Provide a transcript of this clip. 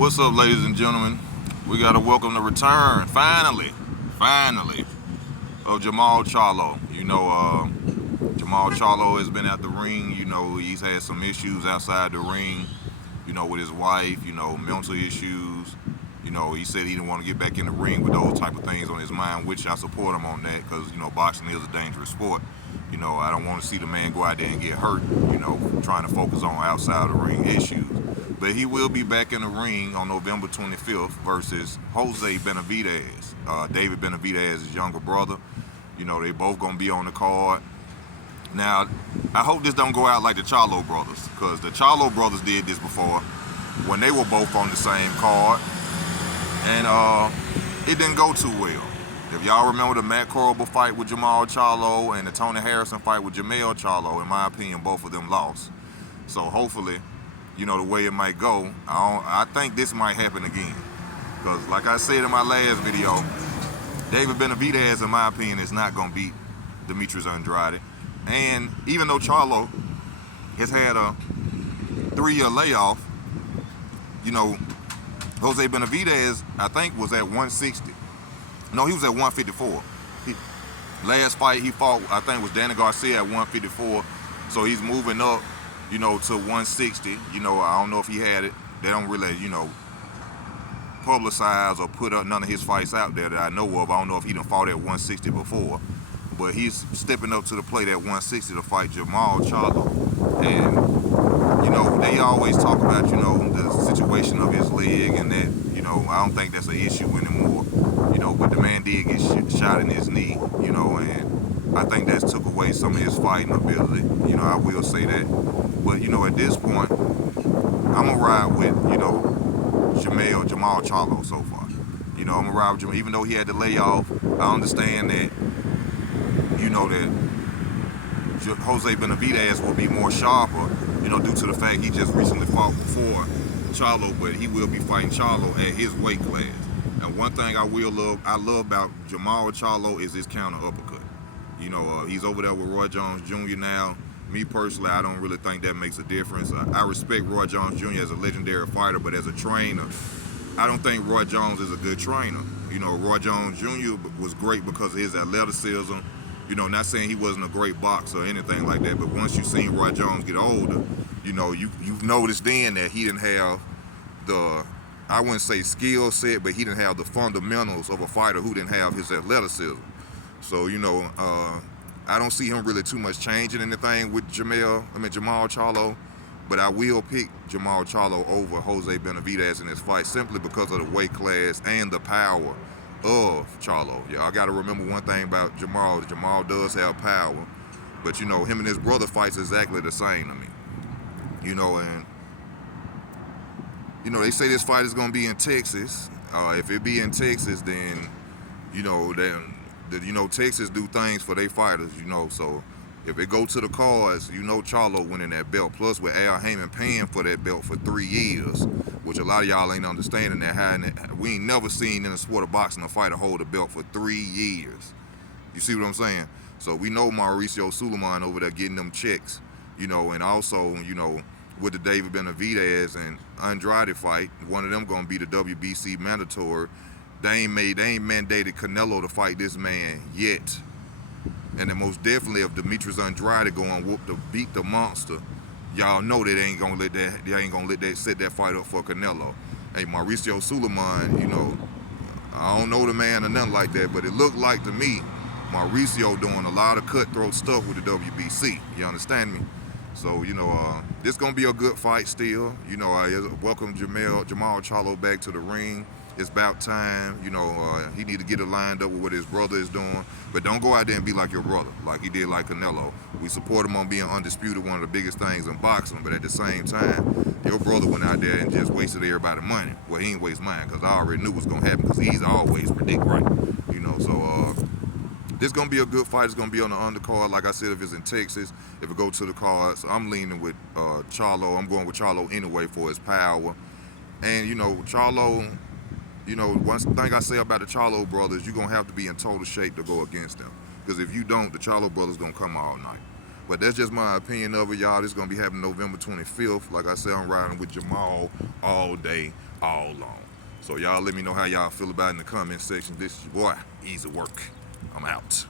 What's up, ladies and gentlemen? We got to welcome the return, finally, of Jermall Charlo. Jermall Charlo has been at the ring. He's had some issues outside the ring, with his wife, mental issues. He said he didn't want to get back in the ring with those type of things on his mind, which I support him on that because, boxing is a dangerous sport. I don't want to see the man go out there and get hurt, trying to focus on outside the ring issues. But he will be back in the ring on November 25th versus Jose Benavidez, David Benavidez's younger brother. They both going to be on the card. Now, I hope this don't go out like the Charlo brothers, because the Charlo brothers did this before when they were both on the same card, and it didn't go too well. If y'all remember the Matt Corrible fight with Jermall Charlo and the Tony Harrison fight with Jermall Charlo, in my opinion, both of them lost. So hopefully, the way it might go, I think this might happen again. Because like I said in my last video, David Benavidez, in my opinion, is not going to beat Demetrius Andrade. And even though Charlo has had a 3-year layoff, Jose Benavidez, I think, was at 160. No, he was at 154. Last fight he fought, I think, was Danny Garcia at 154. So he's moving up, to 160. I don't know if he had it. They don't really, publicize or put up none of his fights out there that I know of. I don't know if he done fought at 160 before. But he's stepping up to the plate at 160 to fight Jermall Charlo. And, they always talk about, the situation of his leg and that, I don't think that's an issue anymore. But the man did get shot in his knee, and I think that's took away some of his fighting ability. I will say that. But, at this point, I'm going to ride with, Jermall Charlo so far. I'm going to ride with him. Even though he had the layoff, I understand that, that Jose Benavidez will be more sharper, due to the fact he just recently fought before Charlo, but he will be fighting Charlo at his weight class. And one thing I love about Jermall Charlo is his counter uppercut. He's over there with Roy Jones Jr. now. Me personally, I don't really think that makes a difference. I respect Roy Jones Jr. as a legendary fighter, but as a trainer, I don't think Roy Jones is a good trainer. Roy Jones Jr. was great because of his athleticism. Not saying he wasn't a great boxer or anything like that, but once you've seen Roy Jones get older, you've noticed then that he didn't have the, I wouldn't say skill set, but he didn't have the fundamentals of a fighter who didn't have his athleticism. So, I don't see him really too much changing anything with Jermall Charlo, but I will pick Jermall Charlo over Jose Benavidez in this fight simply because of the weight class and the power of Charlo. Yeah, I got to remember one thing about Jermall. Jermall does have power, but him and his brother fights exactly the same to me. And they say this fight is going to be in Texas. If it be in Texas, then Texas do things for their fighters. So if it go to the cards, Charlo winning that belt. Plus with Al Heyman paying for that belt for 3 years, which a lot of y'all ain't understanding that. We ain't never seen in the sport of boxing a fighter hold a belt for 3 years. You see what I'm saying? So we know Mauricio Suleiman over there getting them checks, and also, with the David Benavidez and Andrade fight, one of them gonna be the WBC mandatory. They ain't mandated Canelo to fight this man yet. And then most definitely if Demetrius Andrade going to beat the monster, y'all know that they ain't gonna let that set that fight up for Canelo. Hey, Mauricio Suleiman, I don't know the man or nothing like that, but it looked like to me Mauricio doing a lot of cutthroat stuff with the WBC. You understand me? So, this gonna be a good fight still. I welcome Jermall Charlo back to the ring. It's about time. He need to get it lined up with what his brother is doing. But don't go out there and be like your brother, like he did like Canelo. We support him on being undisputed, one of the biggest things in boxing. But at the same time, your brother went out there and just wasted everybody's money. Well, he ain't waste mine because I already knew what's gonna happen because he's always predict right. So this gonna be a good fight. It's gonna be on the undercard. Like I said, if it's in Texas, if it go to the cards, I'm leaning with Charlo. I'm going with Charlo anyway for his power. And Charlo. One thing I say about the Charlo brothers, you're going to have to be in total shape to go against them. Because if you don't, the Charlo brothers going to come all night. But that's just my opinion of it, y'all. This is gonna be happening November 25th. Like I said, I'm riding with Jermall all day, all long. So y'all let me know how y'all feel about it in the comment section. This is your boy, Easy Work. I'm out.